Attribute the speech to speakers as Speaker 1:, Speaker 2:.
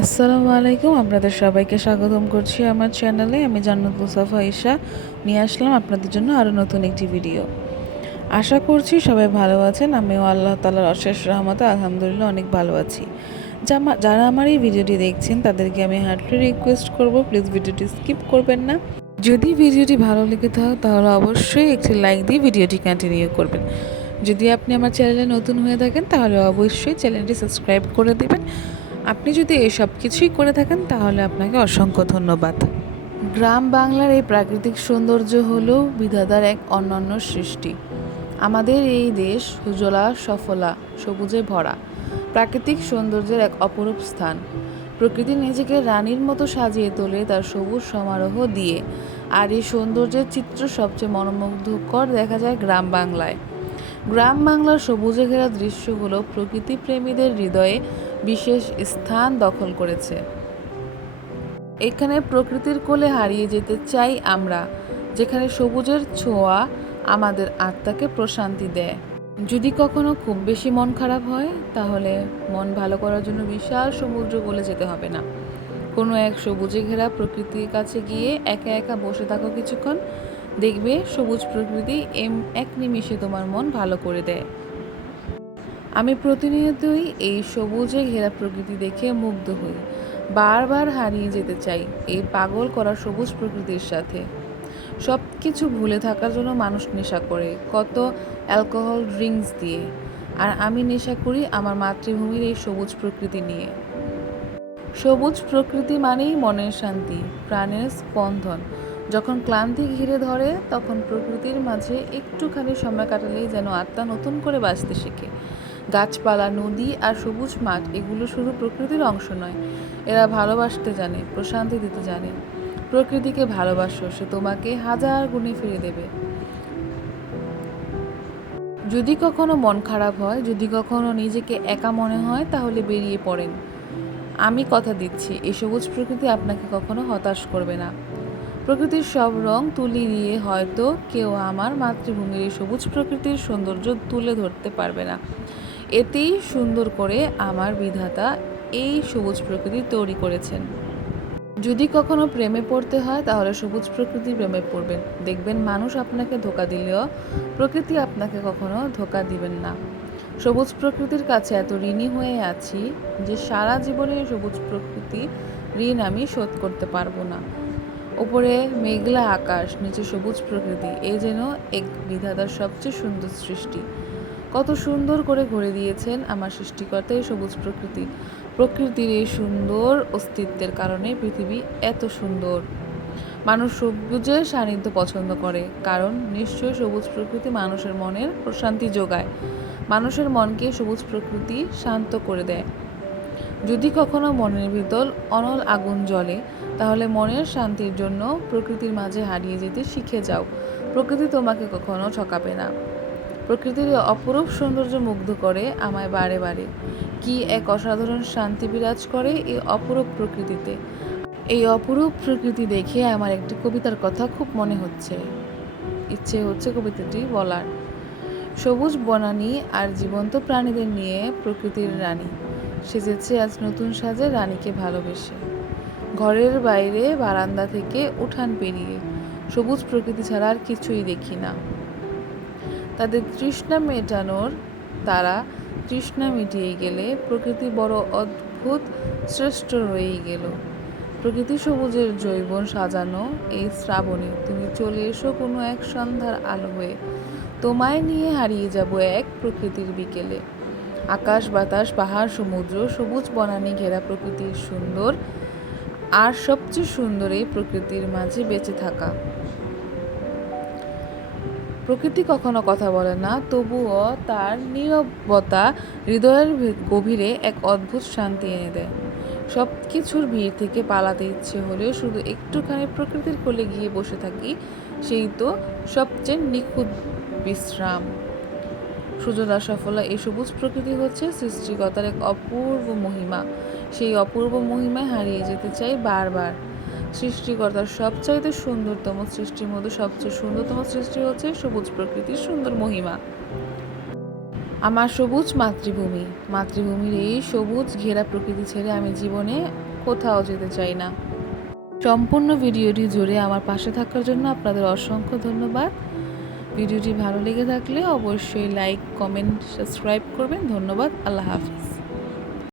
Speaker 1: আসসালামু আলাইকুম, আপনাদের সবাইকে স্বাগতম করছি আমার চ্যানেলে আমি জান্নাত মুসাফা ঈশা। নিয়ে আসলাম আপনাদের জন্য আরও নতুন একটি ভিডিও আশা করছি সবাই ভালো আছেন। আমিও আল্লাহ তালার অশেষ রহমতে আলহামদুলিল্লাহ অনেক ভালো আছি। যারা আমার এই ভিডিওটি দেখছেন, তাদেরকে আমি হার্টলি রিকোয়েস্ট করব প্লিজ ভিডিওটি স্কিপ করবেন না। যদি ভিডিওটি ভালো লেগে থাকে, তাহলে অবশ্যই একটি লাইক দিয়ে ভিডিওটি কন্টিনিউ করবেন। যদি আপনি আমার চ্যানেলে নতুন হয়ে থাকেন, তাহলে অবশ্যই চ্যানেলটি সাবস্ক্রাইব করে দেবেন। আপনি যদি এই সব কিছুই করে থাকেন, তাহলে আপনাকে অসংখ্য ধন্যবাদ। গ্রাম বাংলার এই প্রাকৃতিক সৌন্দর্য হলো বিধাতার এক অনন্য সৃষ্টি। আমাদের এই দেশ সুজলা সফলা, সবুজে ভরা। প্রাকৃতিক সৌন্দর্যের এক অপরূপ স্থান। প্রকৃতি নিজেকে রানীর মতো সাজিয়ে তোলে তার সবুজ সমারোহ দিয়ে। আর এই সৌন্দর্যের চিত্র সবচেয়ে মনোমুগ্ধকর দেখা যায় গ্রাম বাংলায়। গ্রাম বাংলার সবুজে ঘেরা দৃশ্যগুলো প্রকৃতি প্রেমীদের হৃদয়ে বিশেষ স্থান দখল করেছে। এখানে প্রকৃতির কোলে হারিয়ে যেতে চাই আমরা, যেখানে সবুজের ছোঁয়া আমাদের আত্মাকে প্রশান্তি দেয়। যদি কখনো খুব বেশি মন খারাপ হয়, তাহলে মন ভালো করার জন্য বিশাল সমুদ্র বলে যেতে হবে না। কোনো এক সবুজে ঘেরা প্রকৃতির কাছে গিয়ে একা একা বসে থাকো কিছুক্ষণ, দেখবে সবুজ প্রকৃতি এম এক নিমিষে তোমার মন ভালো করে দেয়। আমি প্রতিনিয়তই এই সবুজে ঘেরা প্রকৃতি দেখে মুগ্ধ হই। বারবার হারিয়ে যেতে চাই এই পাগল করা সবুজ প্রকৃতির সাথে। সব কিছু ভুলে থাকার জন্য মানুষ নেশা করে, কত অ্যালকোহল ড্রিঙ্কস দিয়ে। আর আমি নেশা করি আমার মাতৃভূমির এই সবুজ প্রকৃতি নিয়ে। সবুজ প্রকৃতি মানেই মনের শান্তি, প্রাণের স্পন্দন। যখন ক্লান্তি ঘিরে ধরে, তখন প্রকৃতির মাঝে একটুখানি সময় কাটালেই যেন আত্মা নতুন করে বাঁচতে শেখে। গাছপালা, নদী আর সবুজ মাঠ, এগুলো শুধু প্রকৃতির অংশ নয়। এরা ভালোবাসতে জানে, প্রশান্তি দিতে জানে। প্রকৃতিকে ভালোবাসো, সে তোমাকে হাজার গুণে ফিরে দেবে। যদি কখনো মন খারাপ হয়, যদি কখনো নিজেকে একা মনে হয়, তাহলে বেরিয়ে পড়েন। আমি কথা দিচ্ছি, এই সবুজ প্রকৃতি আপনাকে কখনো হতাশ করবে না। প্রকৃতির সব রং তুলি দিয়ে হয়তো কেউ আমার মাতৃভূমির এই সবুজ প্রকৃতির সৌন্দর্য তুলে ধরতে পারবে না। এতেই সুন্দর করে আমার বিধাতা এই সবুজ প্রকৃতি তৈরি করেছেন। যদি কখনো প্রেমে পড়তে হয়, তাহলে সবুজ প্রকৃতির প্রেমে পড়বেন। দেখবেন মানুষ আপনাকে ধোকা দিলেও প্রকৃতি আপনাকে কখনো ধোকা দিবেন না। সবুজ প্রকৃতির কাছে এত ঋণী হয়ে আছি যে সারা জীবনে সবুজ প্রকৃতি ঋণ আমি শোধ করতে পারব না। ওপরে মেঘলা আকাশ, নিচে সবুজ প্রকৃতি এই যেন এক বিধাতার সবচেয়ে সুন্দর সৃষ্টি। কত সুন্দর করে ঘুরে দিয়েছেন আমার সৃষ্টিকর্তা এই সবুজ প্রকৃতি। প্রকৃতির এই সুন্দর অস্তিত্বের কারণে পৃথিবী এত সুন্দর। মানুষ সবুজের সান্নিধ্য পছন্দ করে, কারণ নিশ্চয়ই সবুজ প্রকৃতি মানুষের মনের প্রশান্তি যোগায়। মানুষের মনকে সবুজ প্রকৃতি শান্ত করে দেয়। যদি কখনো মনের ভিতর অনল আগুন জ্বলে, তাহলে মনের শান্তির জন্য প্রকৃতির মাঝে হারিয়ে যেতে শিখে যাও। প্রকৃতি তোমাকে কখনো ঠকাবে না। প্রকৃতির অপরূপ সৌন্দর্য মুগ্ধ করে আমায় বারে বারে। কি এক অসাধারণ শান্তি বিরাজ করে এই অপরূপ প্রকৃতিতে। এই অপরূপ প্রকৃতি দেখে আমার একটি কবিতার কথা খুব মনে হচ্ছে। ইচ্ছে হচ্ছে কবিতাটি বলার। সবুজ বনানী আর জীবন্ত প্রাণীদের নিয়ে প্রকৃতির রানী। সেজেছে আজ নতুন সাজে রানীকে ভালোবেসে। ঘরের বাইরে বারান্দা থেকে উঠান পেরিয়ে। সবুজ প্রকৃতি ছাড়া আর কিছুই দেখি না। তাদের তৃষ্ণা মেটানোর তারা তৃষ্ণা মিটিয়ে গেলে প্রকৃতি বড় অদ্ভুত শ্রেষ্ঠ রয়েই গেল। প্রকৃতি সবুজের জৈবন সাজানো এই শ্রাবণে তুমি চলে এসো কোনো এক সন্ধ্যার আলো হয়ে তোমায় নিয়ে হারিয়ে যাব এক প্রকৃতির বিকেলে। আকাশ, বাতাস, পাহাড়, সমুদ্র, সবুজ বনানি ঘেরা প্রকৃতির সুন্দর আর সবচেয়ে সুন্দর এই প্রকৃতির মাঝে বেঁচে থাকা। প্রকৃতি কখনো কথা বলে না, তবুও তার নীরবতা হৃদয়ের গভীরে এক অদ্ভুত শান্তি এনে দেয়। সব কিছুর ভিড় থেকে পালাতে ইচ্ছে হলেও শুধু একটুখানি প্রকৃতির কোলে গিয়ে বসে থাকি, সেই তো সবচেয়ে নিখুঁত বিশ্রাম। সুজলা সফলা এই সবুজ প্রকৃতি হচ্ছে সৃষ্টিকতার এক অপূর্ব মহিমা। সেই অপূর্ব মহিমায় হারিয়ে যেতে চাই বারবার। সৃষ্টিকর্তার সবচাইতে সুন্দরতম সৃষ্টির মধ্যে সবচেয়ে সুন্দরতম সৃষ্টি হচ্ছে সবুজ প্রকৃতির সুন্দর মহিমা। আমার সবুজ মাতৃভূমি। মাতৃভূমির এই সবুজ ঘেরা প্রকৃতি ছেড়ে আমি জীবনে কোথাও যেতে চাই না। সম্পূর্ণ ভিডিওটি জুড়ে আমার পাশে থাকার জন্য আপনাদের অসংখ্য ধন্যবাদ। ভিডিওটি ভালো লেগে থাকলে অবশ্যই লাইক, কমেন্ট, সাবস্ক্রাইব করবেন। ধন্যবাদ। আল্লাহ হাফিজ।